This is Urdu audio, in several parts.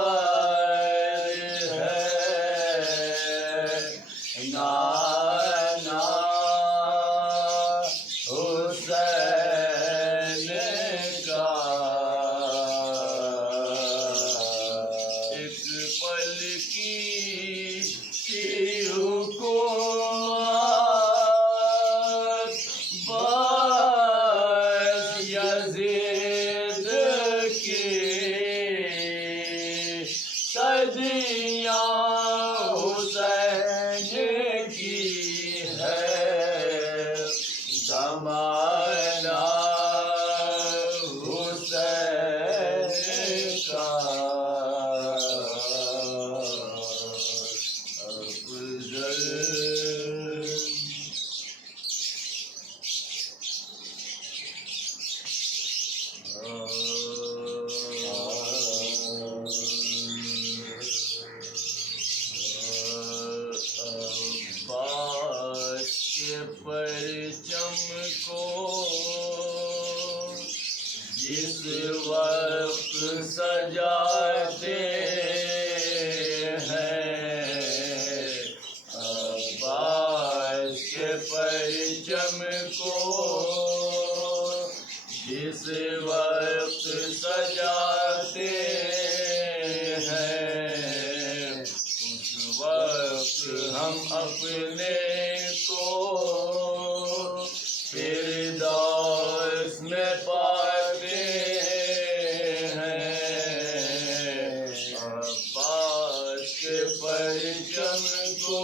تاجدار ہے نانا حسین کا ایک پل کی حکومت بس یزید کی صدیاں حسین کی ہے زمانہ حسین کا عباس کے پرچم کو جس وقت سجاتے ہیں عباس کے پرچم کو جس وقت سجاتے ہیں اس وقت ہم اپنے کو فردوس میں پاتے ہیں عباس کے پرچم کو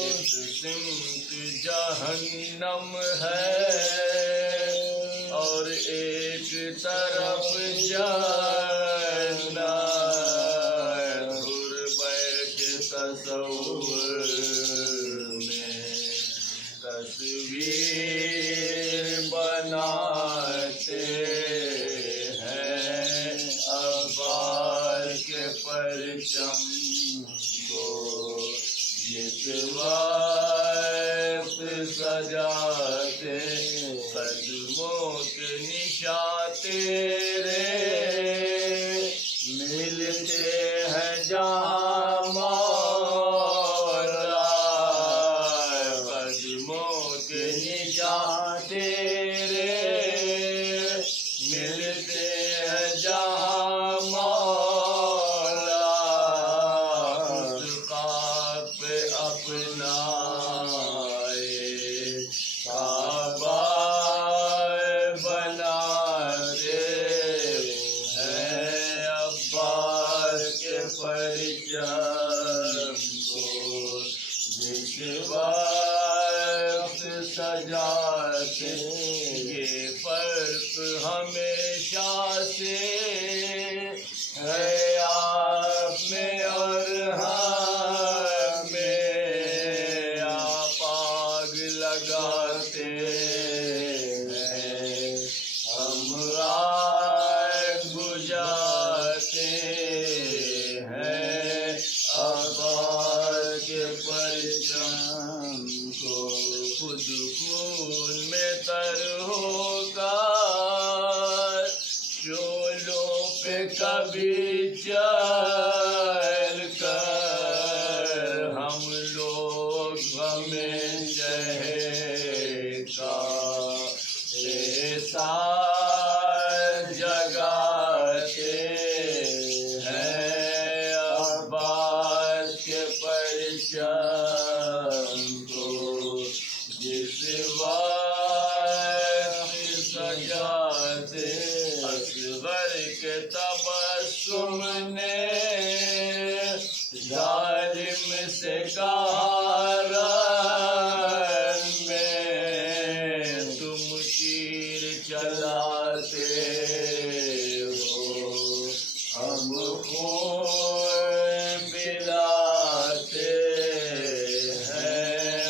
اس سمت جہنم ہے اور ایک طرف جنت دور بیٹھ تصور میں تصویر بناتے ہیں عباس کے پرچم کو جس وقت سجاتے قدموں کے نشان تیرے ملتے ہیں جہاں مولا قدموں کے نشان تیرے ملتے ہیں جہاں مولا اس خاک پہ اپنا کعبہ بناتے ہیں عباس کے پرچم کو جس وقت سجاتے یہ فرق ہمیشہ سے ہے آپ میں اور ہم میں آپ آگ لگاتے ہیں ہم آگ بجھاتے ہیں عباس کے پرچم کو خود خون میں تر ہوگا شعلوں پہ کبھی چل کر ہم لوگ ہمیں شہر کا احساس جگاتے ہیں عباس کے پرچم کو جس وقت سجاتے اصغر کے تبسم نے ظالم سے کہا رن میں تم تیر چلاتے ہو ہم خون پلاتے ہیں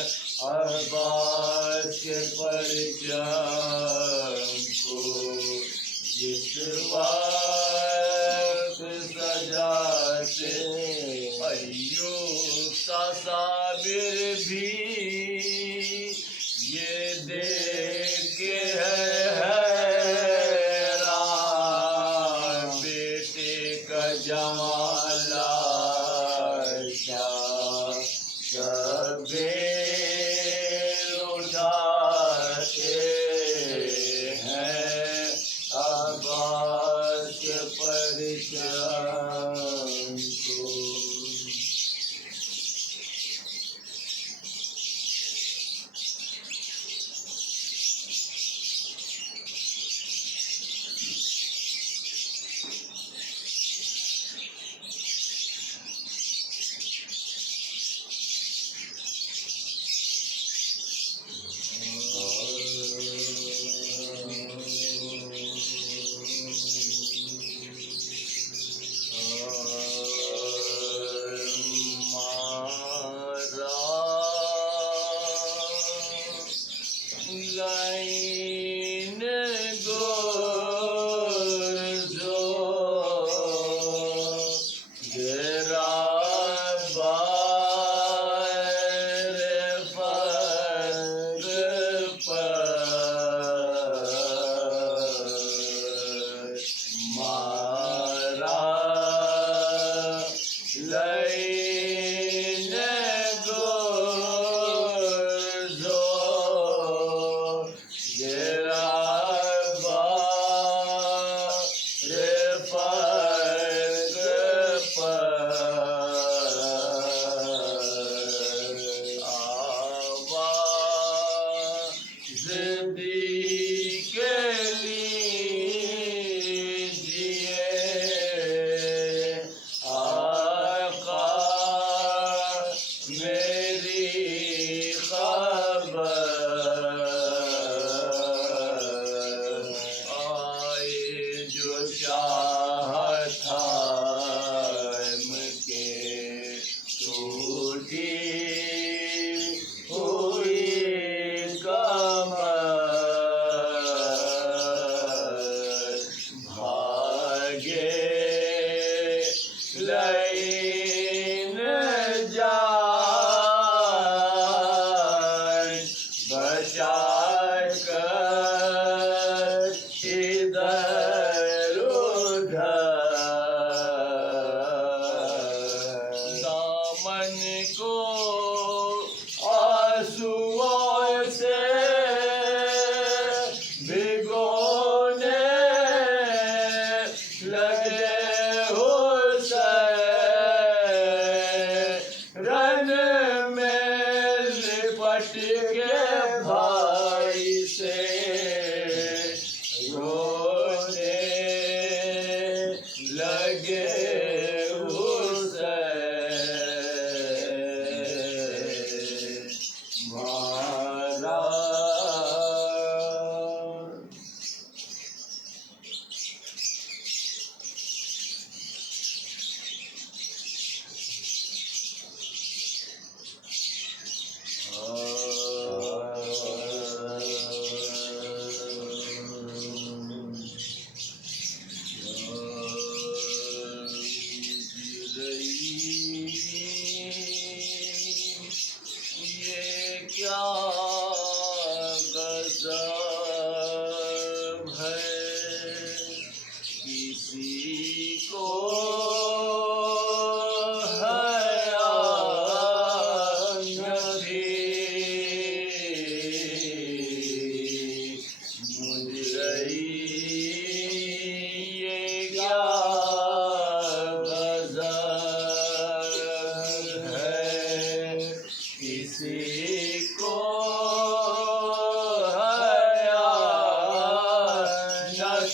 عباس کے پرچم کو جس وقت سجاتے ایوب سا صابر بھی یہ دیکھ کے ہے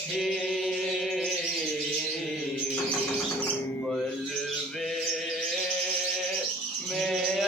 تھی ملوے میں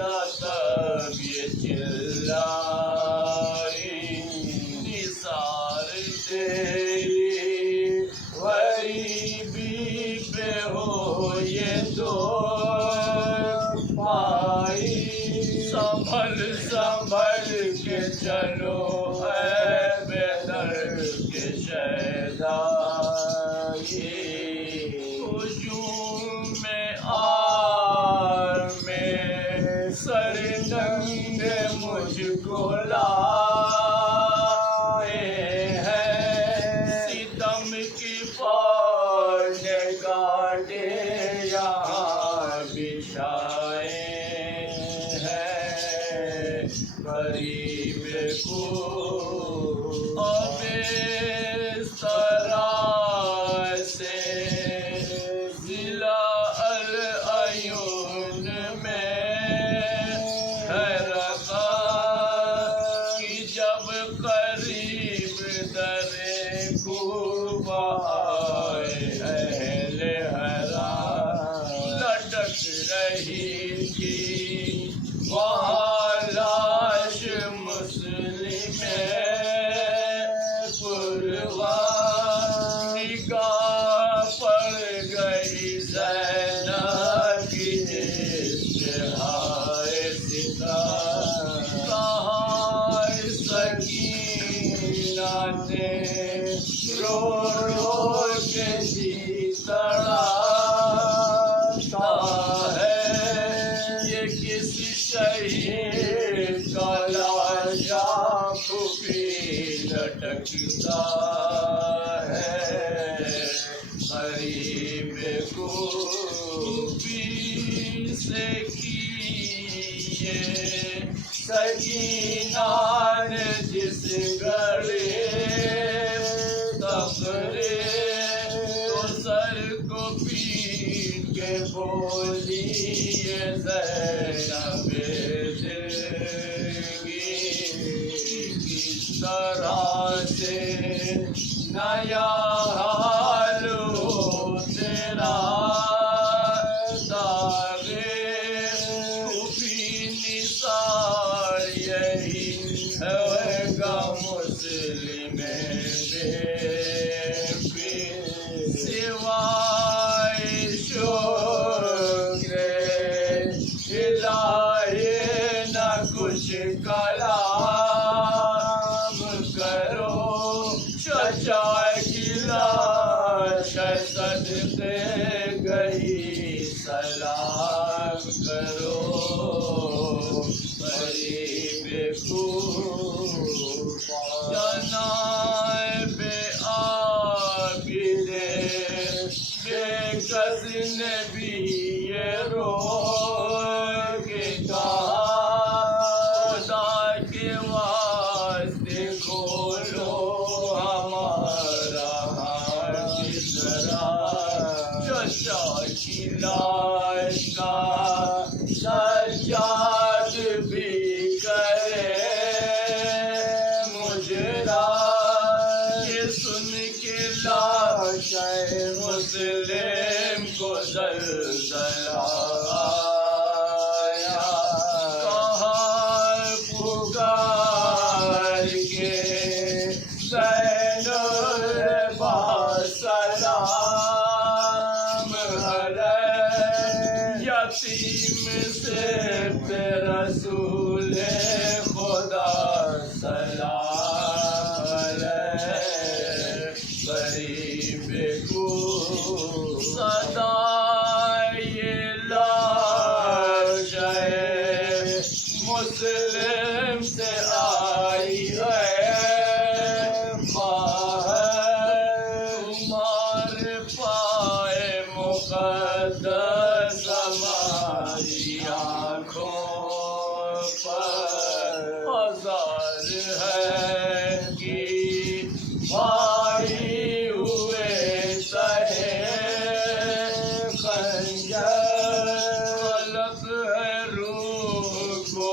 گا تب یہ چلائی نثار تیری غریبی پہ ہو یہ دو پائی سنبھل سنبھل کے چلو اے بے در کے شہدائی ہجوم میں آر میں سر ننگے مجھ کو لائے ہیں ستم کی فوج کاٹے یہاں بچھائے ہیں غریب کو اب اس طرح سے ضلع العیون میں ہے رکھا کہ جب قریب در کوبہ آئے اہل حرام لٹک رہی تھی وہاں لاش مسلم پروان نگاہ پڑ گئی زینب کی اشتہائے ستار کہاں سکینہ نے رو رو کے جی تڑاتا ہے یہ کس شہید کا لاشا پھوپھی لٹکتا ہے غریب کو پھوپھی سے کیے سکینہ نے جس گھڑی تقرے تو سر کو پیٹ کے بولی یہ زینب دلگی کس طرح سے نیا حال ہو تیرا تارے پھوپھی نثار یہی ہے گا مسلم بے سوائے شکر الہی نہ کچھ کلام کرو چچا کی لاش صدقے گئی سلام کرو غریب کو جناب عابد بے کس نے بھی یہ رو کے کہا خدا کے واسطے کھولو ہمارا ہاتھ ذرا چچا کی لاش کا سجاد بھی کرے مجرا یہ سن کے لاش مسلم کو زلزلہ آیا کہاں پکار کے زین العباسلام علیہ یتیم سے پہ رسول خدا سلام علیہ غریب کو صدائے لاش مسلم سے آئی ہے تمہارے پائے مقدس ہماری آنکھوں پر ہزار ہے کہ بھائی ہوئے تہے خنجر خلق ہے روح کو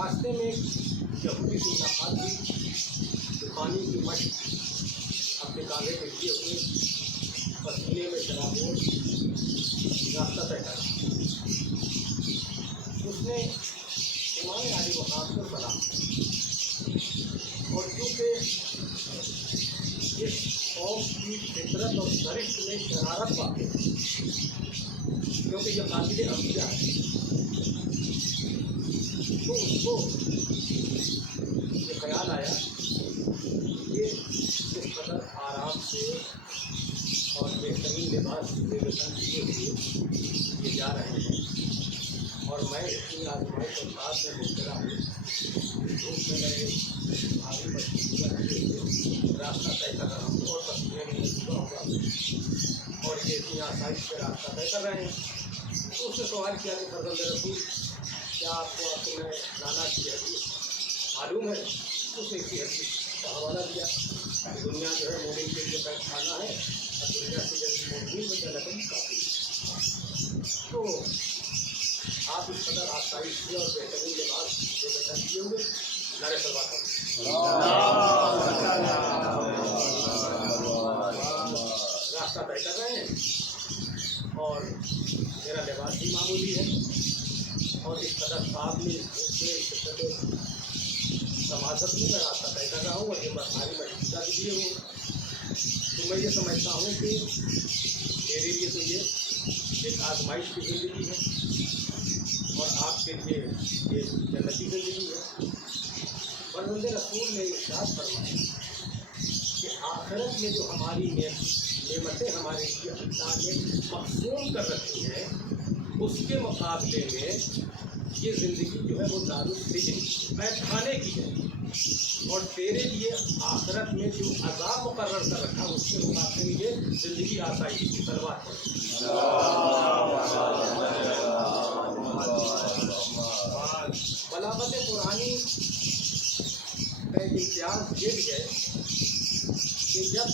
راستے میں ایک یہودی سے ملاقات ہوئی جو پانی کی مٹ اپنے کاندھے پہ لیے ہوئے پسینے میں شرابور راستہ طے کرا. اس نے امام علی مقام پر بنا اور کیونکہ اس قوم کی فطرت اور گرشت میں شرارت واقع ہے کیونکہ یہ قابل انبیاء ہے تو اس کو یہ خیال آیا کہ اس قدر آرام سے اور بہترین لباس کیے ہوئے یہ جا رہے ہیں اور میں اتنی آزمائش اور ساتھ میں مبتلا ہوں دھوپ میں بھاری مچھلی راستہ طے کر رہا ہوں اور تصویریں میں ڈوبا ہوا اور یہ اتنی آسائش سے راستہ طے کر رہے ہیں. تو اس نے سوال کیا کہ فرزند رسول کیا آپ کو اپنے نانا کی حدیث معلوم ہے؟ اس نے اسی حدیث کا حوالہ دیا کہ دنیا جو ہے مومن کے لیے بیٹھ کھانا ہے اور دنیا سے جلدی مومن کو جنت کافی ہے. تو آپ اس قدر آسائش سے اور بہترین لباس جو بیٹھن کیے ہوئے نعرے سلوا کریں راستہ طے کر رہے ہیں اور میرا لباس بھی معمولی ہے اور اس قدر صاحب نے شدت سماجت میں میں راستہ طے کر رہا ہوں اور یہ ساری مشہور بھی دیے ہوں. تو میں یہ سمجھتا ہوں کہ میرے لیے تو یہ ایک آزمائش کی زندگی ہے اور آپ کے لیے یہ جنتی زندگی ہے. فرزند رسول نے ارشاد فرمایا کہ آخرت میں جو ہماری نعمتیں ہمارے لیے اللہ نے مقسوم کر رکھی ہیں اس کے مقابلے میں یہ زندگی جو ہے وہ دارالسجن بیت خانے کی ہے اور تیرے لیے آخرت میں جو عذاب مقرر کر رکھا اس کے مقابلے میں یہ زندگی آسائش کی سلوات ہے. بلاغت قرآنی کا ایک امتیاز یہ بھی ہے کہ جب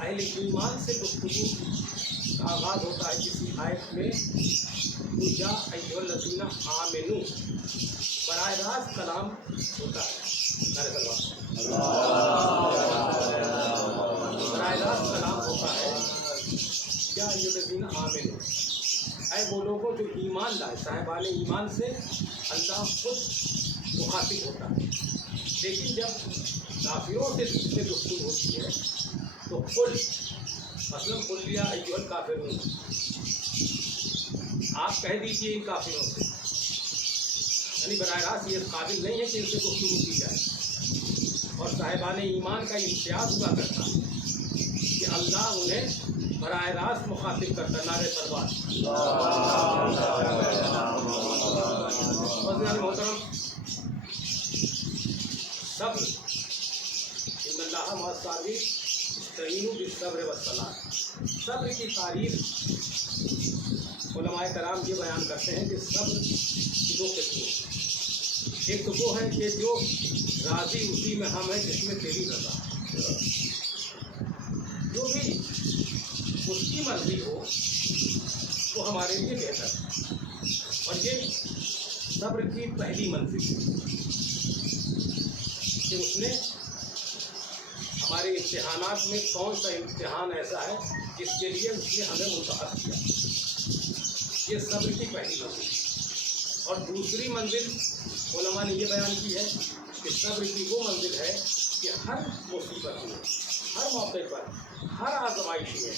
اہل ایمان سے گفتگو کا آغاز ہوتا ہے کسی آیت میں تو یا ایھا الذین آمنوا براہ راست کلام ہوتا ہے. براہ راست کلام ہوتا ہے یا ایھا الذین آمنوا اے وہ لوگوں جو ایمان لائے. صاحبان ایمان سے اللہ خود مخاطب ہوتا ہے لیکن جب کافروں سے گفتگو ہوتی ہے تو قل مثلاً قل یا ایھا الکافرون آپ کہہ دیجیے ان کافروں سے یعنی براہ راست یہ قابل نہیں ہے کہ ان سے گفتگو کی جائے اور صاحبان ایمان کا امتیاز ہوا کرتا ہے کہ اللہ انہیں براہ راست مخاطب کرتا. نعرے سلوات. محترم صبر ان اللہ مع الصابرین استعینوا بالصبر والصلاۃ. صبر کی تعریف علماء کرام یہ بیان کرتے ہیں کہ صبر کی دو قسمیں ہیں. ایک تو وہ ہے کہ جو راضی اسی میں ہم ہیں جس میں تیری رضا جو بھی اس کی مرضی ہو وہ ہمارے لیے بہتر ہے اور یہ صبر کی پہلی منزل ہے کہ اس نے ہمارے امتحانات میں کون سا امتحان ایسا ہے جس کے لیے اس نے ہمیں منتخب کیا. یہ صبر کی پہلی منزل. اور دوسری منزل علماء نے یہ بیان کی ہے کہ صبر کی وہ منزل ہے کہ ہر مصیبت میں ہر موقع پر ہر آزمائش میں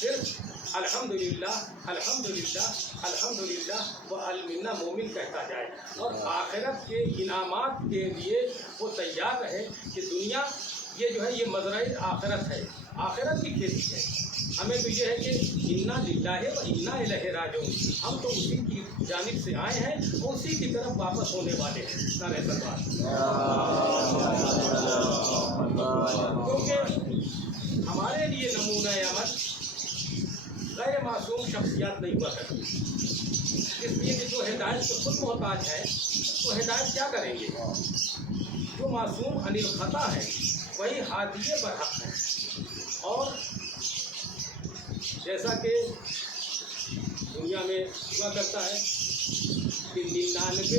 صرف الحمدللہ الحمدللہ الحمدللہ و المنہ مومن کہتا جائے اور آخرت کے انعامات کے لیے وہ تیار رہے کہ دنیا یہ جو ہے یہ مزرعہ آخرت ہے, آخرت کی کھیتی ہے. ہمیں تو یہ ہے کہ انا للہ و انا الیہ راجعون, ہم تو اسی کی جانب سے آئے ہیں اور اسی کی طرف واپس ہونے والے ہیں. نعرہ تکبیر. کیونکہ ہمارے لیے نمونہ عمل غیر معصوم شخصیات نہیں ہوا کرتی, اس لیے کہ جو ہدایت سے خود محتاج ہے وہ ہدایت کیا کریں گے. جو معصوم عن الخطا ہے وہی ہادی برحق ہے. اور جیسا کہ دنیا میں ہوا کرتا ہے کہ 99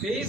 23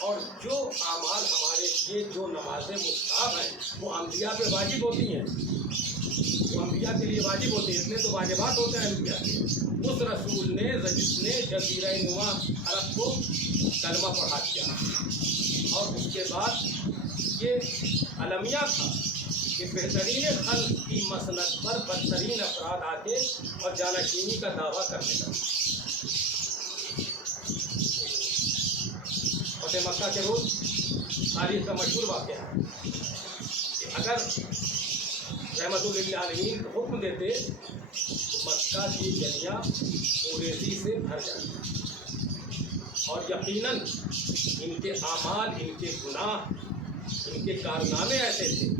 اور جو اعمال ہمارے لیے جو نمازیں مستحب ہیں وہ انبیاء پہ واجب ہوتی ہیں، وہ انبیاء کے لیے واجب ہوتے ہیں، اتنے تو واجبات ہوتے ہیں انبیاء کے۔ اس رسول نے جس نے جزیرہ نما عرب کو کلمہ پڑھا دیا، اور اس کے بعد یہ المیہ تھا کہ بہترین خلق کی مسند پر بدترین افراد آتے اور جانشینی کا دعویٰ کرنے لگے۔ فتح مکہ کے روز تاریخ کا مشہور واقعہ ہے کہ اگر رحمت للعالمین کو حکم دیتے تو مکہ کی گلیاں اوریسی سے بھر جاتی، اور یقیناً ان کے اعمال، ان کے گناہ، ان کے کارنامے ایسے تھے کہ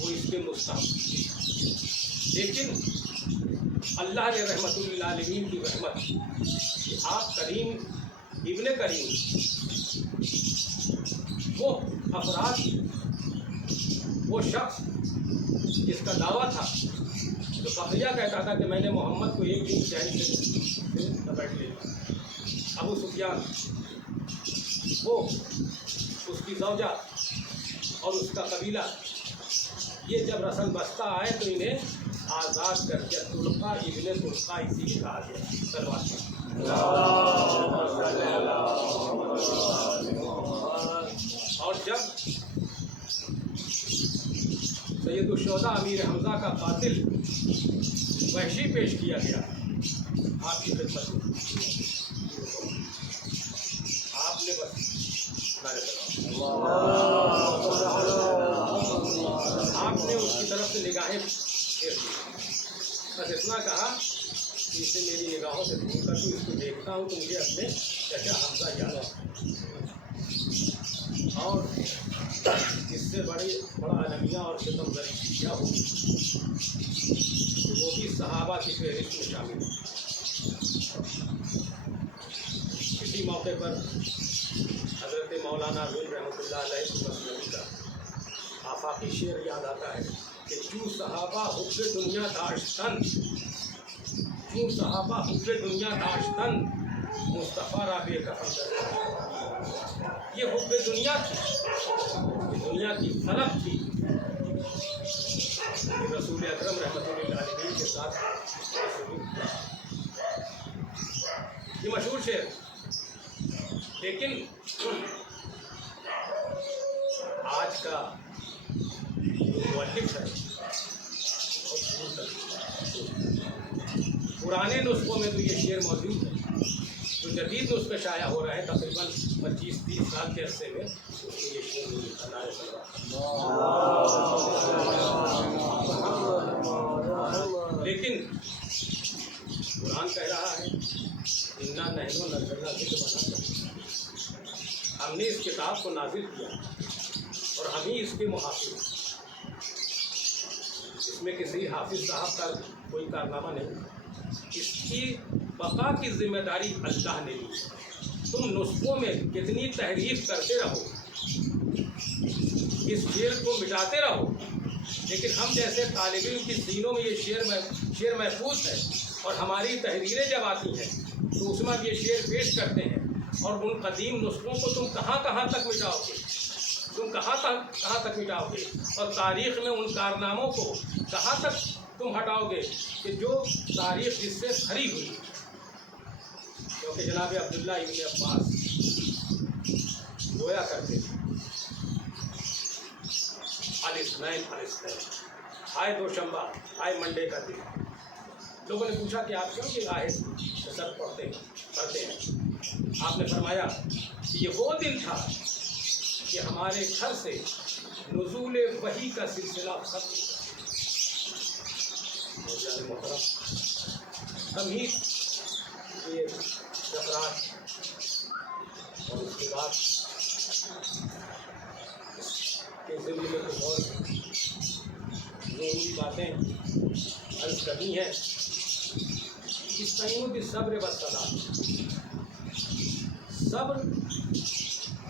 وہ اس کے مستحق تھے۔ لیکن اللہ نے رحمت للعالمین کی رحمت کہ آپ کریم ابن کریم وہ افراد، وہ شخص جس کا دعویٰ تھا، جو بقیہ کہتا تھا کہ میں نے محمد کو ایک دن چین سے لپیٹ لیا، ابو سفیان، وہ اس کی زوجہ اور اس کا قبیلہ، یہ جب رسن بستہ آئے تو انہیں آزاد کر کے طلقہ ابن طلقہ اسی لیے کہا گیا سلوات میں۔ اور جب سید الشہداء امیر حمزہ کا قاتل وحشی پیش کیا گیا آپ کی خدمت میں، آپ نے بس آپ نے اس کی طرف سے نگاہیں پھیر دی، بس اتنا کہا کہ اسے میری نگاہوں سے دور کر دوں، اس کو دیکھتا ہوں تو مجھے اپنے چچا حمزہ یاد ہے۔ اور اس سے بڑا المیہ اور ستم زری کیا ہو کہ وہ بھی صحابہ کی فہرست میں شامل ہے۔ اسی موقع پر حضرت مولانا روم رحمۃ اللہ علیہ کی مثنوی کا آفاقی شعر یاد آتا ہے کہ جو صحابہ حب دنیا داشتن، جو صحابہ حب دنیا داشتن، مصطفیٰ را بے کفن در۔ یہ حب دنیا تھی، یہ دنیا کی طلب تھی کہ رسول اکرم رحمۃ اللہ علیہ کے ساتھ یہ مشہور شعر۔ لیکن آج کا مؤلف ہے پرانے نسخوں میں تو یہ شعر موجود ہے، جو جدید نسخے شائع ہو رہے ہیں تقریباً 25-30 سال کے عرصے میں اس میں یہ شعر نہیں لکھا۔ لیکن قرآن کہہ رہا ہے اِنَّا نَحْنُ نَزَّلْنَا الذِّکْرَ، ہم نے اس کتاب کو نازل کیا اور ہم ہی اس کے محافظ۔ اس میں کسی حافظ صاحب کا کوئی کارنامہ نہیں، اس کی بقا کی ذمہ داری اللہ نے لی۔ تم نسخوں میں کتنی تحریف کرتے رہو، اس شعر کو مٹاتے رہو، لیکن ہم جیسے طالب علم کی سینوں میں یہ شعر محفوظ ہے، اور ہماری تحریریں جب آتی ہیں تو اس میں یہ شعر پیش کرتے ہیں، اور ان قدیم نسخوں کو تم کہاں تک مٹاؤ گے، تم کہاں تک مٹاؤ گے، اور تاریخ میں ان کارناموں کو کہاں تک تم ہٹاؤ گے کہ جو تاریخ جس سے بھری ہوئی ہے۔ کیونکہ جناب عبداللہ ابن عباس گویا کرتے تھے الاثنین آئے دوشنبہ، آئے منڈے کا دن۔ لوگوں نے پوچھا کہ آپ کیوں یہ آیت سر پڑھتے ہیں؟ آپ نے فرمایا کہ یہ وہ دن تھا کہ ہمارے گھر سے نزول وحی کا سلسلہ ختم ہوا۔ ہم ہی یہ افراد اور اس کے بعد کے ضمن میں کچھ اور ضروری باتیں عرض کرنی ہے۔ استعینوا بالصبر والصلاۃ، صبر،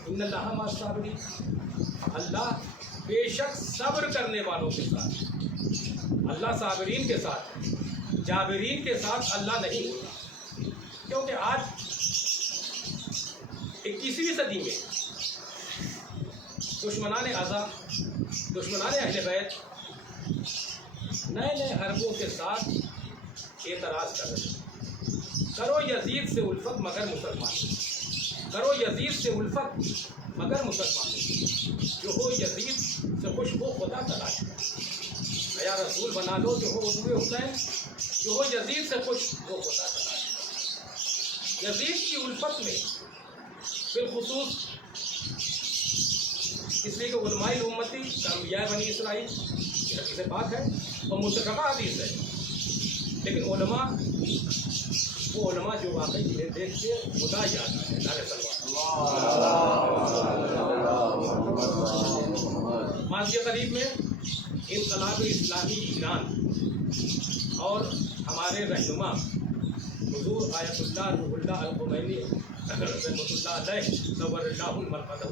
ان اللہ مع الصابرین، اللہ بے شک صبر کرنے والوں کے ساتھ، اللہ صابرین کے ساتھ، جابرین کے ساتھ اللہ نہیں ہوتا۔ کیونکہ آج 21ویں صدی میں دشمنان اعضا، دشمنان اہل بیت نئے نئے حربوں کے ساتھ اعتراض کر رہے ہیں۔ کرو یزید سے الفت مگر مسلمان، کرو یزید سے الفت مگر مسلمان، جو ہو یزید سے خوش وہ خدا تلاش کر، یا رسول بنا لو جو ہو ادو حسین، جو ہو یزید سے خوش وہ خدا تلاش کر۔ یزید کی الفت میں بالخصوص اس لیے کہ علماء امتی انبیاء بنی اسرائیل یہ حدیث پاک ہے اور متفقہ حدیث ہے، لیکن علماء وہ علماء جو واقعی جنہیں دیکھ کے خدا یاد آئے، نعرہ صلوات۔ ماضی قریب میں انقلاب اسلامی ایران اور ہمارے رہنما حضور آیت اللہ روح اللہ الخمینی رحمۃ اللہ علیہ نور اللہ مرقدہ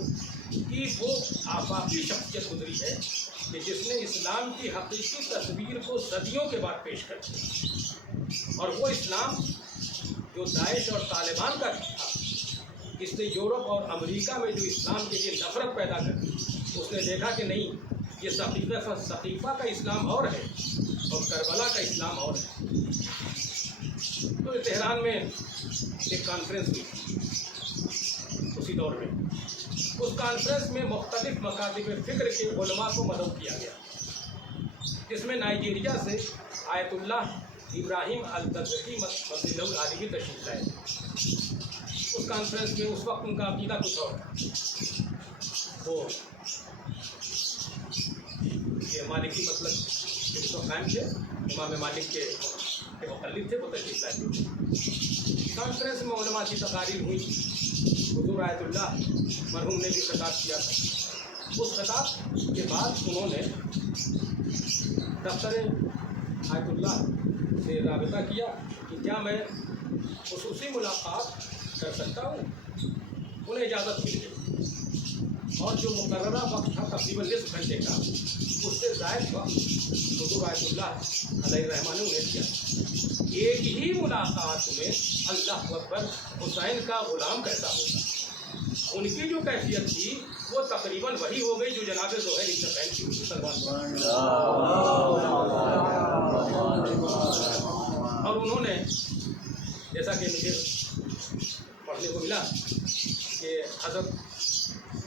کی وہ آفاقی شخصیت گزری ہے کہ جس نے اسلام کی حقیقی تصویر کو صدیوں کے بعد پیش کر دیا، اور وہ اسلام جو داعش اور طالبان کا تھا، اس نے یورپ اور امریکہ میں جو اسلام کے لیے نفرت پیدا کر دی، اس نے دیکھا کہ نہیں، یہ ثقیفہ کا اسلام اور ہے اور کربلا کا اسلام اور ہے۔ تو تہران میں ایک کانفرنس ہوئی اسی دور میں، اس کانفرنس میں مختلف مکاتب فکر کے علماء کو مدعو کیا گیا، جس میں نائجیریا سے آیت اللہ ابراہیم الدزکی مسجد العالمی تشریف لائے۔ اس کانفرنس میں اس وقت ان کا عقیدہ کچھ اور تھا، وہ یہ مالکی مسلک کے اس وقت قائم تھے، امام مالک کے مقلد تھے، وہ تشریف لائے۔ کانفرنس میں علماء کی تقاریر ہوئی، حضور آیت اللہ مرحوم نے بھی خطاب کیا تھا۔ اس خطاب کے بعد انہوں نے دفتر آیت اللہ سے رابطہ کیا کہ کیا میں خصوصی ملاقات کر سکتا ہوں؟ انہیں اجازت مل گئی، اور جو مقررہ وقت تھا تقریباً نصف گھنٹے کا، اس سے زائد وقت حضور آیت اللہ علیہ الرحمٰن نے انہیں دیا۔ ایک ہی ملاقات میں اللہ اکبر حسین کا غلام کیسا ہوتا؟ ان کی جو کیفیت تھی وہ تقریباً وہی ہو گئی جو جناب زہیر ابن حسین کی ہوئی صلی اللہ علیہ وسلم۔ اور انہوں نے جیسا کہ مجھے پڑھنے کو ملا کہ حضرت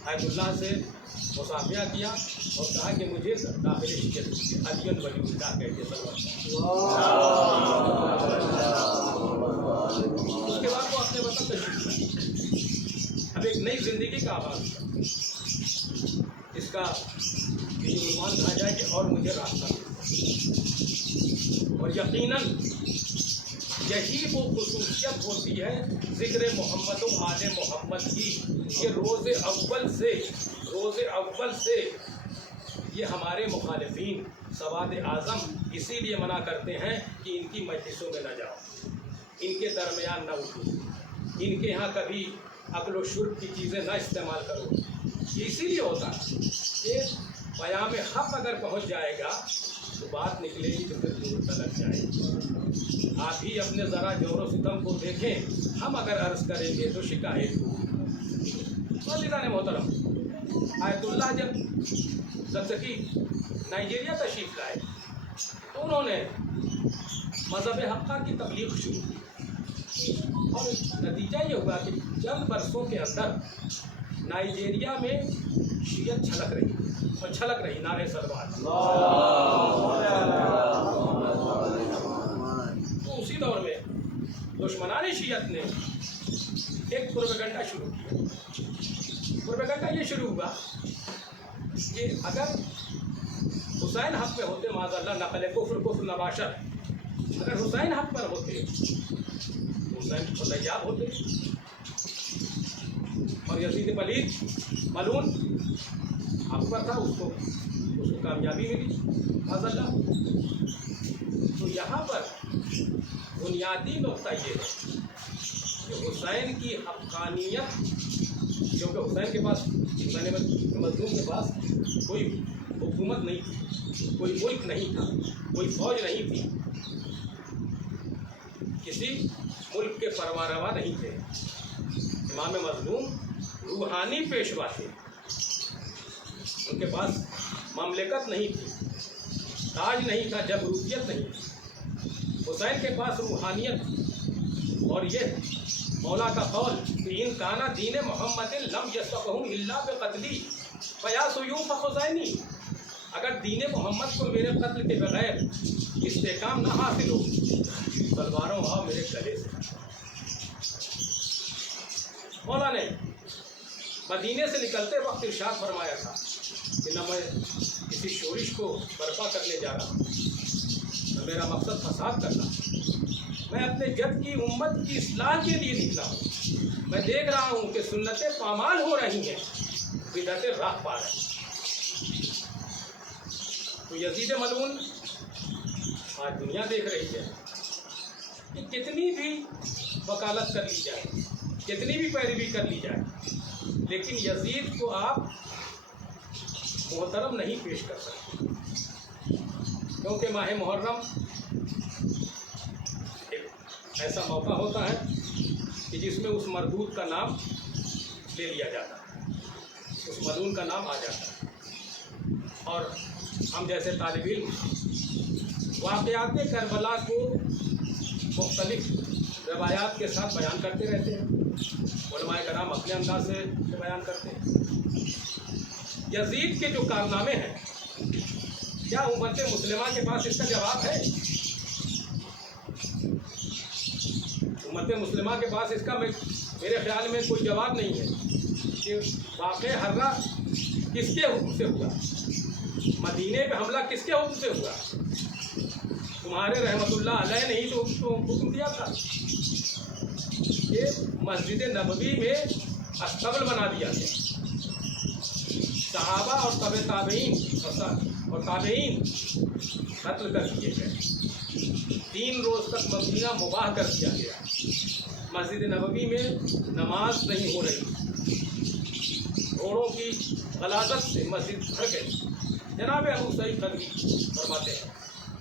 آیت اللہ سے مصافحہ کیا اور کہا کہ مجھے داخل شریعت علی ولی اللہ کہتے صلی اللہ علیہ وسلم۔ اس کے بعد وہ اپنے وطن تشریف لائے۔ اب ایک نئی زندگی کا آغاز تھا، اس کا یہ عنوان کہا جائے کہ اور مجھے راستہ ملا۔ اور یقیناً یہی وہ خصوصیت ہوتی ہے ذکر محمد و آل محمد کی، کہ روز اول سے یہ ہمارے مخالفین سواد اعظم اسی لیے منع کرتے ہیں کہ ان کی مجلسوں میں نہ جاؤ، ان کے درمیان نہ اٹھو، ان کے ہاں کبھی عقل و شرب کی چیزیں نہ استعمال کرو۔ یہ اسی لیے ہوتا ہے کہ پیام حق اگر پہنچ جائے گا تو بات نکلے گی تو پھر دور تلک جائے گی۔ آپ ہی اپنے ذرا جور و ستم کو دیکھیں، ہم اگر عرض کریں گے تو شکایت ہوگی۔ عزیزان محترم، آیت اللہ جب زکزکی نائجیریا تشریف لائے تو انہوں نے مذہب حقہ کی تبلیغ شروع کی، اور نتیجہ یہ ہوا کہ چند برسوں کے اندر نائجیریا میں شیعت چھلک رہی، نعرہ صلوات۔ تو اسی دور میں دشمنان شیعت نے ایک پروپیگنڈا شروع کیا۔ پروپیگنڈا یہ شروع ہوا کہ اگر حسین حق پہ ہوتے، معاذ اللہ نقل کفر نباشر، اگر حسین حق پر ہوتے حسین فضیاب ہوتے، اور یزید پلید ملعون حق پر تھا، اس کو کامیابی ملی معاذ اللہ۔ تو یہاں پر بنیادی نقطہ یہ ہے کہ حسین کی حقانیت، کیونکہ حسین کے پاس، مظلوم کے پاس کوئی حکومت نہیں تھی، کوئی ملک نہیں تھا، کوئی فوج نہیں تھی، کسی ملک کے فرما روا نہیں تھے۔ امام مظلوم روحانی پیشوا تھے، ان کے پاس مملکت نہیں تھی، تاج نہیں تھا، جبروتیت نہیں تھی۔ حسین کے پاس روحانیت تھی، اور یہ مولا کا قول کہ ان کانا دین محمد لم یسبقہم الا بقتلی فیا سیوف حسینی، اگر دین محمد کو میرے قتل کے بغیر استحکام نہ حاصل ہو، تلواروں آؤ میرے گلے سے۔ مولا نے مدینے سے نکلتے وقت ارشاد فرمایا تھا کہ نہ میں کسی شورش کو برپا کرنے جا رہا ہوں، نہ میرا مقصد فساد کرنا، میں اپنے جد کی امت کی اصلاح کے لیے نکلا ہوں۔ میں دیکھ رہا ہوں کہ سنتیں پامال ہو رہی ہیں، بدعتیں راہ پا رہی ہیں۔ تو یزید ملعون آج دنیا دیکھ رہی ہے کہ کتنی بھی وکالت کر لی جائے، کتنی بھی پیروی کر لی جائے، لیکن یزید کو آپ محترم نہیں پیش کر سکتے، کیونکہ ماہ محرم ایک ایسا موقع ہوتا ہے کہ جس میں اس مردود کا نام لے لیا جاتا ہے، اس ملعون کا نام آ جاتا ہے، اور ہم جیسے طالب علم واقعات کربلا کو مختلف روایات کے ساتھ بیان کرتے رہتے ہیں، علماء کرام اپنے انداز سے بیان کرتے ہیں۔ یزید کے جو کارنامے ہیں، کیا امت مسلمہ کے پاس اس کا جواب ہے؟ امت مسلمہ کے پاس اس کا میرے خیال میں کوئی جواب نہیں ہے کہ واقع حرہ کس کے حکم سے ہوا، مدینے پہ حملہ کس کے حکم سے ہوا؟ تمہارے رحمت اللہ علیہ نے ہی تو حکم دیا تھا کہ مسجد نبوی میں استبل بنا دیا گیا، صحابہ اور تابعین قتل کر دیے گئے، 3 روز تک مدینہ مباح کر دیا گیا، مسجد نبوی میں نماز نہیں ہو رہی، گھوڑوں کی غلاظت سے مسجد بھر گئی۔ جناب ابو سعید خدری فرماتے ہیں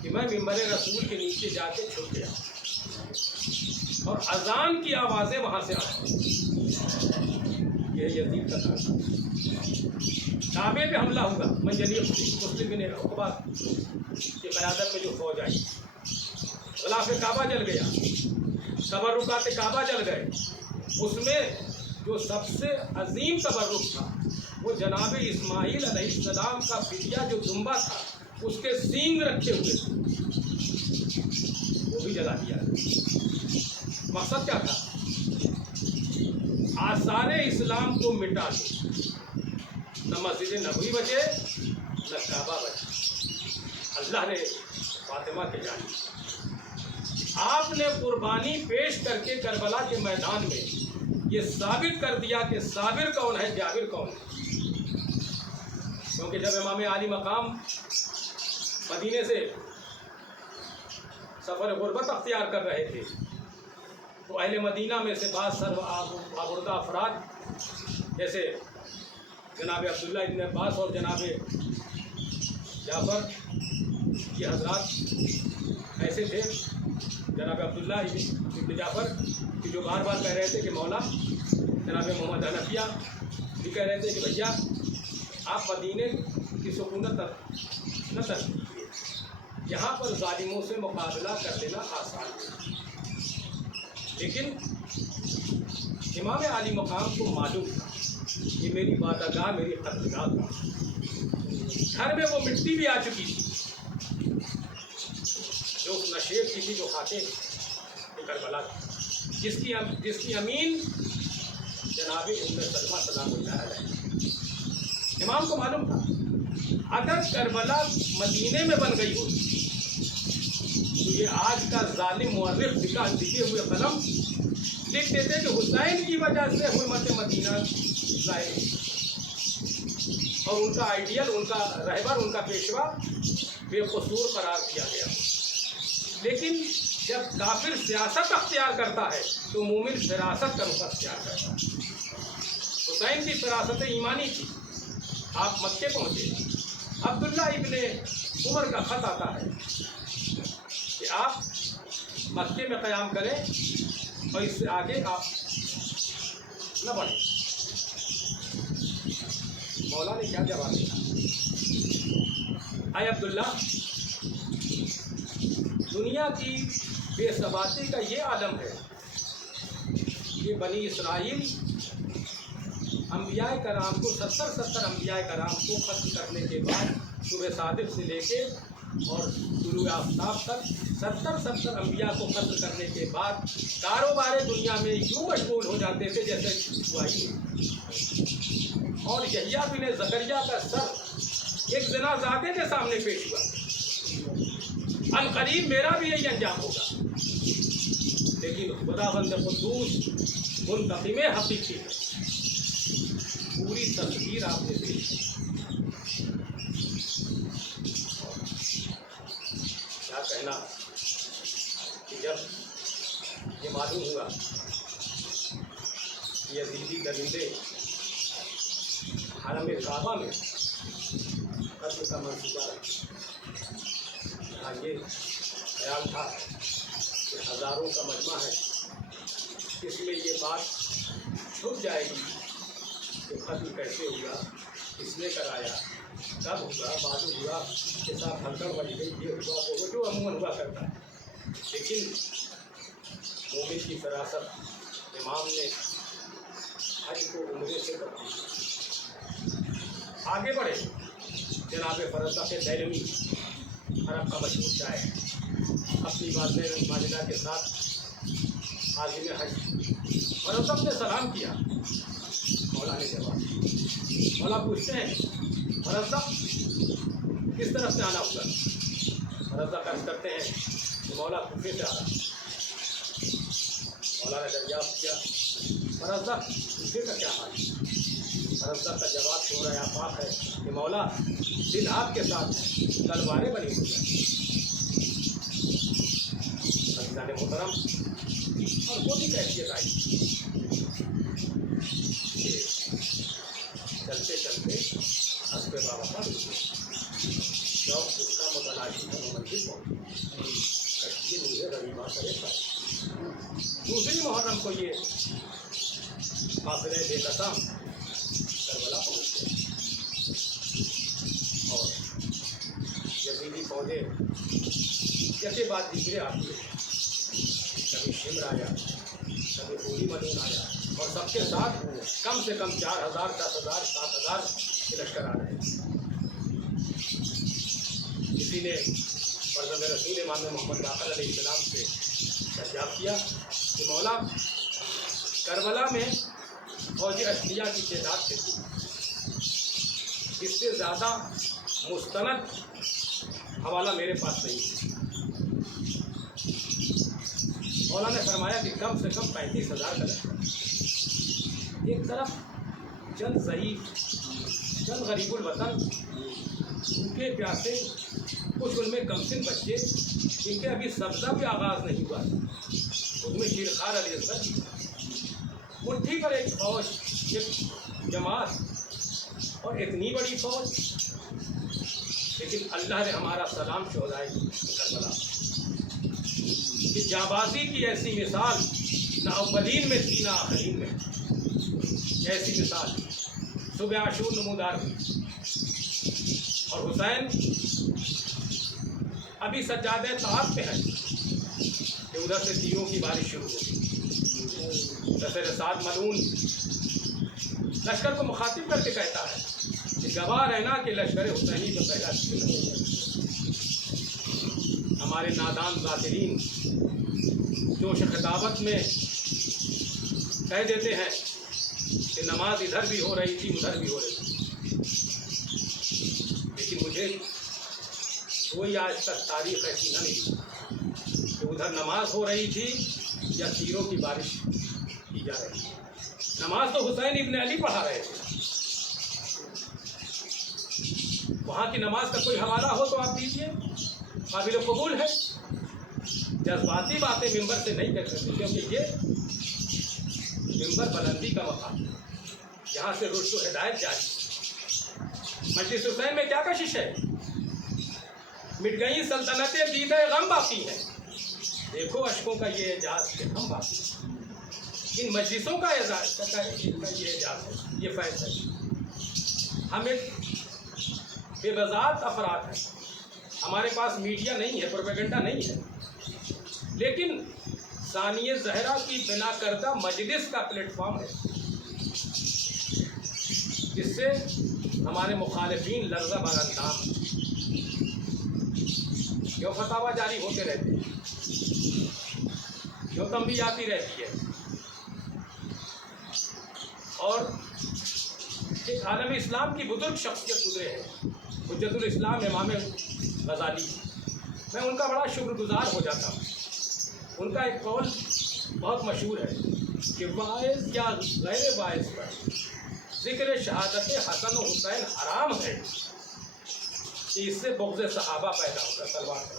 کہ میں ممبر رسول کے نیچے جا کے چھپ گیا اور اذان کی آوازیں وہاں سے آتی، یہ یزید کا کام۔ کعبے پہ حملہ ہوا، منجلی مسلم بن عقبہ کی قیادت میں جو فوج آئی، غلاف کعبہ جل گیا، تبرکات کعبہ جل گئے، اس میں جو سب سے عظیم تبرک تھا وہ جناب اسماعیل علیہ السلام کا فدیہ جو دمبا تھا، اس کے سینگ رکھے ہوئے تھے، وہ بھی جلا دیا۔ مقصد کیا تھا؟ آثار اسلام کو مٹا دو، نہ مسجد نبوی بچے نہ کعبہ بچے۔ اللہ نے فاطمہ کے جانب آپ نے قربانی پیش کر کے کربلا کے میدان میں یہ ثابت کر دیا کہ صابر کون ہے، جابر کون ہے۔ کیونکہ جب امام عالی مقام مدینے سے سفر غربت اختیار کر رہے تھے تو اہل مدینہ میں سے بعض سرآوردہ افراد جیسے جناب عبداللہ ابن عباس اور جناب جعفر، یہ حضرات ایسے تھے، جناب عبداللہ ابن جعفر کہ جو بار بار کہہ رہے تھے کہ مولا، جناب محمد حنفیہ بھی کہہ رہے تھے کہ بھیا آپ مدینے کی سکونت نہ ترک کیجیے، یہاں پر ظالموں سے مقابلہ کر لینا آسان ہے۔ لیکن امام عالی مقام کو معلوم تھا کہ میری بادگاہ میری قتلگاہ تھا، گھر میں وہ مٹی بھی آ چکی تھی جو اس نشیب کی تھی، جو خاکے کربلا تھی، جس کی امین جناب ام سلمہ سلام اللہ علیہ۔ امام کو معلوم تھا اگر کربلا مدینے میں بن گئی ہوتی تو یہ آج کا ظالم مورخ لکھے ہوئے قلم لکھ دیتے کہ حسین کی وجہ سے حرمت مدینہ ظاہر ہوئی اور ان کا آئیڈیل، ان کا رہبر، ان کا پیشوا بے قصور قرار دیا گیا۔ لیکن جب کافر سیاست اختیار کرتا ہے تو مومن فراست کا رخ اختیار کرتا ہے۔ حسین کی فراست ایمانی تھی۔ آپ مکے پہنچے، عبداللہ ابن عمر کا خط آتا ہے کہ آپ مکے میں قیام کریں اور اس سے آگے آپ نہ بڑھیں۔ مولا نے کیا جواب دیا؟ اے عبداللہ، دنیا کی بے ثباتی کا یہ عالم ہے کہ بنی اسرائیل انبیاء کرام کو 70 انبیاء کرام کو قتل کرنے کے بعد صبح صادق سے لے کے اور طلوع آفتاب تک 70 انبیاء کو قتل کرنے کے بعد کاروبار دنیا میں یوں مشغول ہو جاتے تھے جیسے دعائی. اور یحییٰ بن زکریا کا سر ایک زنا زادے کے سامنے پیش ہوا. عنقریب میرا بھی یہی انجام ہوگا. لیکن خداوند قدوس منتقم حقیقی ہے. پوری تصویر آپ نے دیکھی. کیا کہنا کہ جب یہ معلوم ہوا کہ یزیدی درندے حرم کعبہ میں قتل کا منصوبہ رکھا. یہاں یہ خیال تھا کہ ہزاروں کا مجمع ہے، اس میں یہ بات چھپ جائے گی کہ قتل کیسے ہوا، کس نے کرایا، کب ہوا. معلوم ہوا کہ صاحب ہلکڑ بڑھ گئی، یہ ہوا وہ جو عموماً ہوا کرتا ہے. لیکن مومن کی فراست امام نے حج کو عمرے سے تبدیل. آگے بڑھے جناب فرزدق دہلوی، عرب کا مشہور شاعر، اپنی والدہ ماجدہ کے ساتھ عازم حج. فرزدق نے سلام کیا. مولا نے جواب. مولا پوچھتے ہیں فرزدق کس طرف سے آنا ہوگا؟ فرزدق عرض کرتے ہیں کہ مولا کوفے سے آنا. مولا نے دریافت کیا فرزدق کوفے کا کیا حال ہے؟ فرزدق کا جواب سورہ آفاق ہے کہ مولا دل آپ کے ساتھ تلواریں بنی ہوئی ہیں. عزیزان محترم، اور وہ بھی کیفیت آئی کہ چلتے چلتے حسب بابا پر شوق اس کا متلاشی ہے منزل پہنچی. کشتی مجھے غریبا کرے پائے. دوسری محرم کو یہ قافلہ بے قسم کربلا پہنچ گئے اور یزیدی فوجیں یکے بعد دیگرے آتی ہے. کبھی شمر آیا، کبھی پوری مدین آیا، اور سب کے ساتھ کم سے کم 4000 10,000 7,000 کے لشکر آ رہے ہیں. کسی نے فرزند رسول امام محمد باقر علیہ السلام سے دریافت کیا کہ مولا کربلا میں فوج اشلیہ کی تعداد کتنی؟ اس سے زیادہ مستند حوالہ میرے پاس نہیں ہے. مولا نے فرمایا کہ کم سے کم 35,000 کا لشکر. ایک طرف چند ضعیف، چند غریب الوطن، بھوکے پیاسے، کچھ ان میں کمسن بچے جن کے ابھی سبزہ بھی آغاز نہیں ہوا، ان میں شیرخوار علی اصغر. مٹھی پر ایک فوج، ایک جماعت، اور اتنی بڑی فوج. لیکن اللہ نے ہمارا سلام شہدائے کربلا کہ جانبازی کی ایسی مثال نہ اولین میں تھی نہ آخرین میں. ایسی مثال صبح عاشور نمودار ہوئی. اور حسین ابھی سجادہ طاعت پہ ہے کہ ادھر سے تیروں کی بارش شروع ہو گئی. نصر سعد ملعون لشکر کو مخاطب کر کے کہتا ہے کہ گواہ رہنا کہ لشکر حسینی کا پہلا شکل. ہمارے نادان ذاکرین جوش خطابت میں کہہ دیتے ہیں کہ نماز ادھر بھی ہو رہی تھی ادھر بھی ہو رہی تھی. لیکن مجھے کوئی آج تک تاریخ ایسی نہ ملی کہ ادھر نماز ہو رہی تھی یا تیروں کی بارش کی جا رہی تھی. نماز تو حسین ابن علی پڑھا رہے تھے. وہاں کی نماز کا کوئی حوالہ ہو تو آپ دیجیے، قابل قبول ہے. جذباتی باتیں ممبر سے نہیں کر سکتے کیونکہ یہ ممبر بلندی کا مقام ہے، یہاں سے رشد و ہدایت جاری. مجلس حسین میں کیا کشش ہے؟ مٹ گئی سلطنتیں دیدہ غم باقی ہیں. دیکھو اشکوں کا یہ اعجاز کہ ہم باقی ہیں. ان مجلسوں کا اعزاز یہ اعجاز ہے، یہ فیض ہے. ہم ایک بے وضاحت افراد ہیں ہمارے پاس میڈیا نہیں ہے، پروپیگنڈا نہیں ہے، لیکن ثانیہ زہرا کی بنا کردہ مجلس کا پلیٹ فارم ہے، جس سے ہمارے مخالفین لرزہ براندام ہیں، جو فتاویٰ جاری ہوتے رہتے ہیں، جو تنبیہاتی رہتی ہے، اور ایک عالم اسلام کی بزرگ شخصیت گزرے ہیں، حجت الاسلام امام غزالی، میں ان کا بڑا شکر گزار ہو جاتا ہوں۔ ان کا ایک قول بہت مشہور ہے کہ باعث یا غیر باعث پر ذکر شہادت حسن و حسین حرام ہے کہ اس سے بغض صحابہ پیدا ہوگا۔ سلوات ہے۔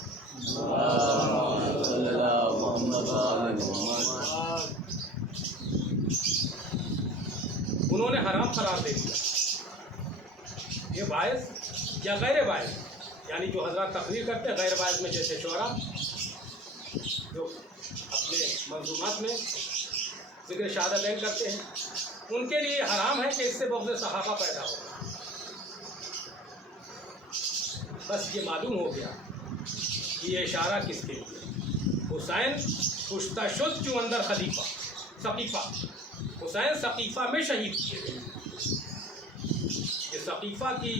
انہوں نے حرام قرار دے دیا۔ یہ باعث یا غیر باعث، یعنی جو حضرات تقریر کرتے ہیں غیر باعث میں، جیسے شعراء جو اپنے منظومات میں ذکر شہادتین کرتے ہیں، ان کے لیے حرام ہے کہ اس سے بغض صحابہ پیدا ہوگا۔ بس یہ معلوم ہو گیا کہ یہ اشارہ کس کے لیے۔ حسین کشتہ شد جو اندر خلیفہ ثقیفہ، حسین ثقیفہ میں شہید کیے گئے۔ یہ ثقیفہ کی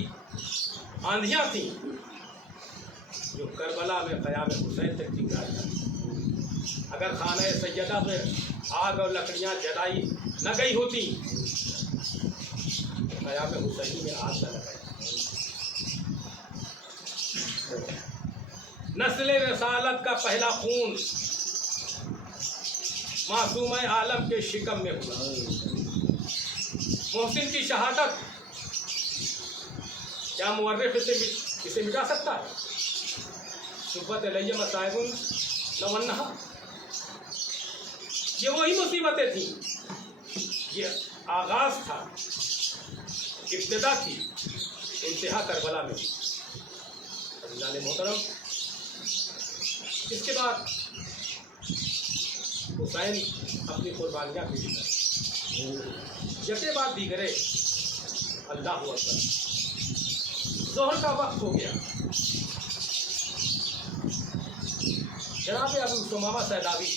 آندھیاں تھیں جو کربلا میں قیام حسین تک چنگا جاتی۔ اگر خانہ سیدہ میں آگ اور لکڑیاں جلائی نہ گئی ہوتی تو قیام حسینی میں آگ نہ لگائی۔ نسل رسالت کا پہلا خون معصوم عالم کے شکم میں ہوا۔ محسن کی شہادت کیا مورخ اسے مٹا سکتا ہے؟ صحبت علیہ مصائب لونہا، یہ وہی مصیبتیں تھیں، یہ آغاز تھا، ابتدا تھی، انتہا کربلا میں تھی۔ عزیزان محترم، اس کے بعد حسین اپنی قربانیاں پیش کرے، یکے بعد دیگرے۔ اللہ اکبر، ظہر کا وقت ہو گیا۔ جناب ابو ثمامہ سیلابی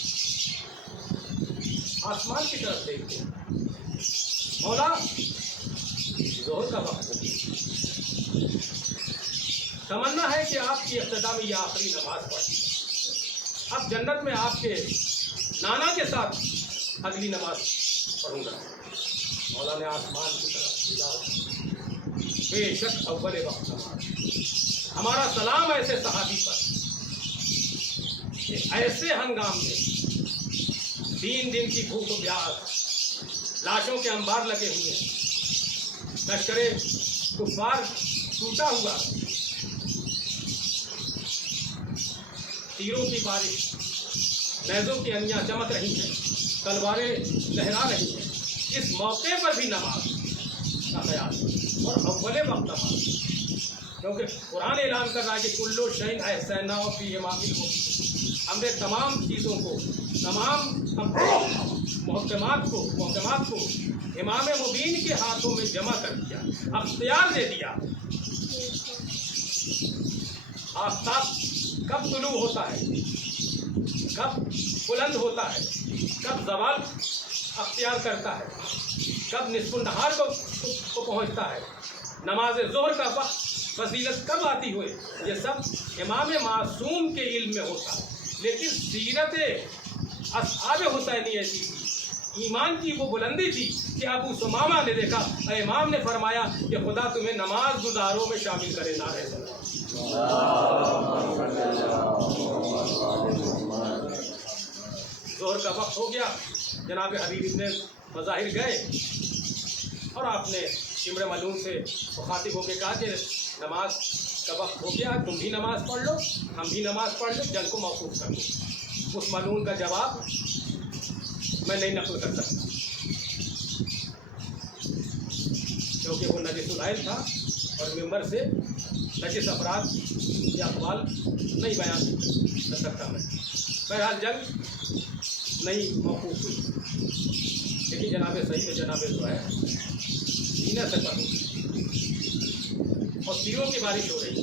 آسمان کی طرف دیکھتے ہیں، مولا ظہر کا وقت ہو گیا، تمنا ہے کہ آپ کی اختتامی یا آخری نماز پڑھی، اب جنت میں آپ کے نانا کے ساتھ اگلی نماز پڑھوں گا۔ مولا نے آسمان کی طرف دیا، بے شک اول وقت نماز۔ ہمارا سلام ایسے صحابی پر کہ ایسے ہنگام میں 3 دن کی بھوک و پیاس، لاشوں کے انبار لگے ہوئے ہیں، لشکر کفار ٹوٹا ہوا، تیروں کی بارش، نیزوں کی انیاں چمک رہی ہیں، تلواریں لہرا رہی ہیں، اس موقع پر بھی نماز کا خیال، اور اول وقت نماز، کیونکہ قرآن اعلان کر رہا ہے کہ کلو شیء احصیناہ فی امام المبین، ہم نے تمام چیزوں کو، تمام محکمات کو امام مبین کے ہاتھوں میں جمع کر دیا، اختیار دے دیا۔ آفتاب کب طلوع ہوتا ہے، کب بلند ہوتا ہے، کب زوال اختیار کرتا ہے، کب نصف النہار کو پہنچتا ہے، نماز ظہر کا وقت، فضیلت کب آتی ہوئے، یہ سب امام معصوم کے علم میں ہوتا ہے۔ لیکن سیرت اصحاب حسینی ایسی تھی، ایمان کی وہ بلندی تھی کہ ابو ثمامہ نے دیکھا، امام نے فرمایا کہ خدا تمہیں نماز گزاروں میں شامل کرے۔ نعرہ ظہر کا وقت ہو گیا، جناب حبیب ابن مظاہر گئے اور آپ نے امر ملعون سے مخاطب ہو کے کہا کہ نماز کا وقت ہو گیا، تم بھی نماز پڑھ لو، ہم بھی نماز پڑھ لیں، جنگ کو موقوف کر دو۔ اس ملعون کا جواب میں نہیں نقل کر سکتا، کیونکہ وہ نجس العین تھا اور ممبر سے نجس افراد کے اقوال نہیں بیان کر سکتا میں۔ بہرحال جنگ نہیں موقوف ہوئی، لیکن جناب سعید و جناب زہیر سینہ سے پر اور تیروں کی بارش ہو رہی،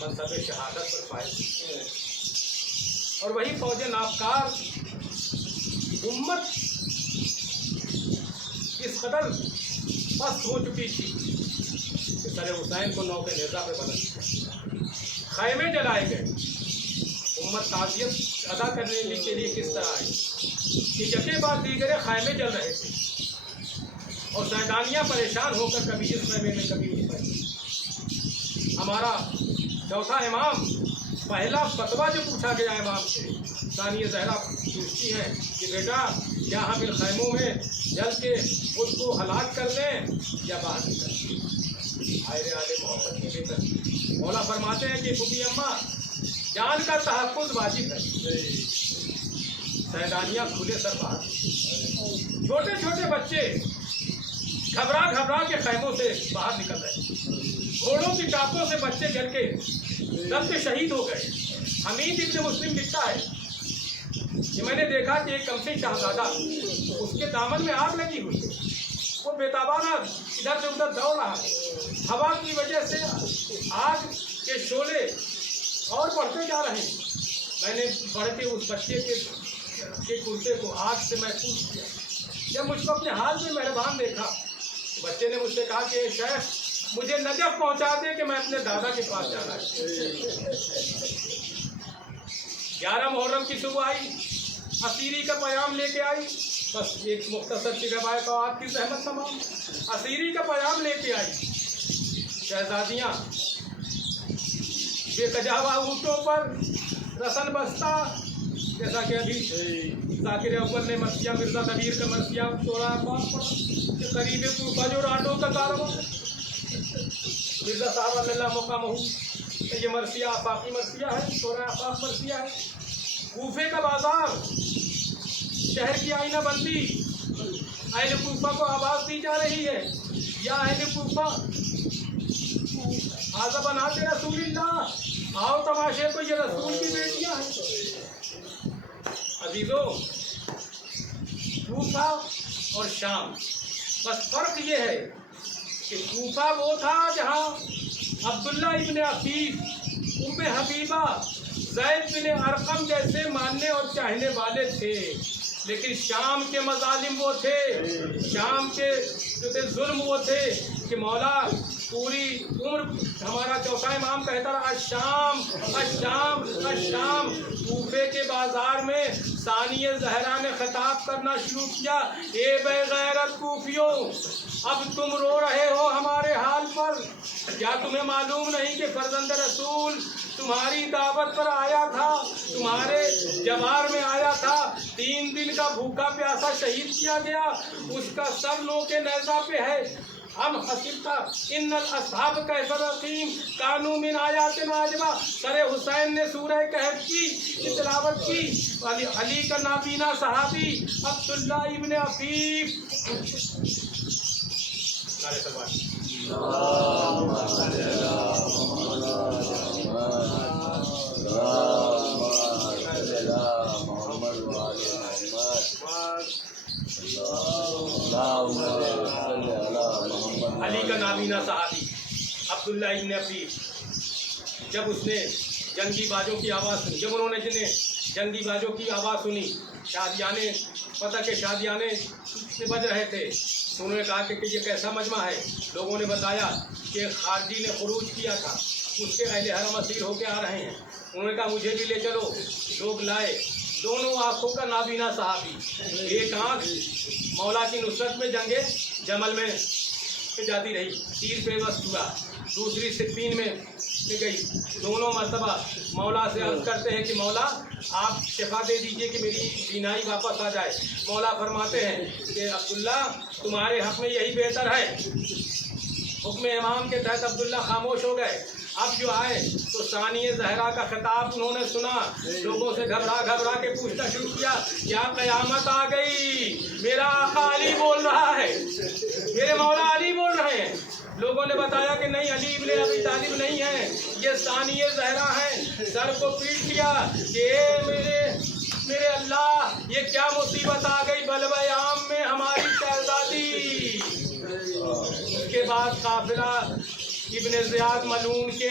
منصب شہادت پر فائز، اور وہی فوج نابکار امت اس قدر پست ہو چکی تھی کہ سر حسین کو نوک نیزہ پہ بلند خیمے جلائے گئے۔ امت تعزیت ادا کرنے کے لیے کس طرح آئی کہ یکے بعد دیگرے خیمے جل رہے تھے اور زیدانیاں پریشان ہو کر کبھی اس خیمے میں کبھی اس خیمے۔ ہمارا چوتھا امام پہلا فتویٰ جو پوچھا گیا امام سے، ثانیہ زہرا پوچھتی ہیں کہ بیٹا کیا ہم ان خیموں میں جل کے خود کو ہلاک کر دیں یا باہر نکل؟ آئے آل محمد کے بہتر مولا فرماتے ہیں کہ پھوپھی اماں جان کا تحفظ واجب ہے۔ سیدانیاں کھلے سر باہر، چھوٹے چھوٹے بچے گھبرا گھبرا کے خیموں سے باہر نکل رہے، گھوڑوں کی ٹاپوں سے بچے جل کے دب کے شہید ہو گئے۔ حمید ابن مسلم لکھتا ہے کہ میں نے دیکھا کہ ایک کمسن شہزادہ، اس کے دامن میں آگ لگی ہوئی، وہ بےتابانہ ادھر سے ادھر دوڑ رہا ہے، ہوا کی وجہ سے آگ کے شعلے اور بڑھتے جا رہے ہیں۔ میں نے بڑھ کے اس بچے کے کرتے کو آگ سے محفوظ کیا۔ جب مجھ کو اپنے حال میں مہربان دیکھا، بچے نے مجھ سے کہا کہ شیخ مجھے نجف پہنچا دے کہ میں اپنے دادا کے پاس جانا ہے۔ 11 محرم کی صبح آئی، اسیری کا پیام لے کے آئی، بس ایک مختصر سی روایت اور آپ کی زحمت تمام، اسیری کا پیام لے کے آئی۔ شہزادیاں بے کجاوا اونٹوں پر رسن بستہ، جیسا کہ ابھی ذاکر اول نے مرثیہ مرزا کبیر کا مرثیہ چورا پاس پڑھا کہ قریب کوفہ جو رانڈوں کا کارواں، مرزا صاحب اللہ مقامہ، یہ مرثیہ آفاقی مرثیہ ہے، چورا آفاق مرثیہ ہے۔ کوفے کا بازار، شہر کی آئینہ بندی، اہل کوفہ کو آواز دی جا رہی ہے، یا اہل کوفہ حاذا بنات رسول اللہ، آؤ تماشے کو، یہ رسول کی بیٹیاں ہیں۔ عزیزو، کوفہ اور شام، بس فرق یہ ہے کہ کوفہ وہ تھا جہاں عبداللہ ابن عفیف، ام حبیبہ، زید بن ارقم جیسے ماننے اور چاہنے والے تھے، لیکن شام کے مظالم وہ تھے، شام کے جو تھے ظلم وہ تھے کہ مولا پوری عمر ہمارا چوتھا امام کہتا رہا الشام الشام الشام۔ کوفے کے بازار میں ثانیہ زہرا نے خطاب کرنا شروع کیا، اے بے غیرت کوفیوں، اب تم رو رہے ہو ہمارے حال پر، کیا تمہیں معلوم نہیں کہ فرزند رسول تمہاری دعوت پر آیا تھا، تمہارے جوار میں آیا تھا، 3 دن کا بھوکا پیاسا شہید کیا گیا، اس کا سر نو کے نیزہ پہ ہے۔ ہم حسبتا ان الاصحاب کیف رقیم کانوا من آیاتنا عجبا۔ سر حسین نے سورہ کہف کی تلاوت کی، علی کا نابینا صحابی عبداللہ ابن عفیف، نعرہ علی کا نابینا صحابی عبداللہ ابن عفیف، جب اس نے جنگی بازوں کی آواز سنی، جب انہوں نے جنگی بازوں کی آواز سنی، شادیانے پتہ کہ شادیانے سے بج رہے تھے، تو انہوں نے کہا کہ یہ کیسا مجمع ہے۔ لوگوں نے بتایا کہ خارجی نے خروج کیا تھا، اس کے اہل حرم اسیر ہو کے آ رہے ہیں۔ انہوں نے کہا مجھے بھی لے چلو، لوگ لائے، دونوں آنکھوں کا نابینا صحابی، ایک آنکھ مولا کی نصرت میں جنگ جمل میں جاتی رہی، تیر پہ وسط ہوا، دوسری صفین میں گئی، دونوں مرتبہ مولا سے عرض کرتے ہیں کہ مولا آپ شفا دے دیجئے کہ میری بینائی واپس آ جائے۔ مولا فرماتے ہیں کہ عبداللہ تمہارے حق میں یہی بہتر ہے۔ حکم امام کے تحت عبداللہ خاموش ہو گئے۔ اب جو آئے تو ثانیہ زہرا کا خطاب انہوں نے سنا، لوگوں سے گھبرا گھبرا کے پوچھنا شروع کیا، کیا قیامت آ گئی؟ میرا آقا علی بول رہا ہے، میرے مولا علی بول رہے ہیں۔ لوگوں نے بتایا کہ نہیں، علی ابن ابی طالب نہیں ہے، یہ ثانیہ زہرا ہیں۔ سر کو پیٹ لیا کہ میرے اللہ، یہ کیا مصیبت آ گئی بلوہ عام میں ہماری شہزادی۔ اس کے بعد قافلہ ابن زیاد ملعون کے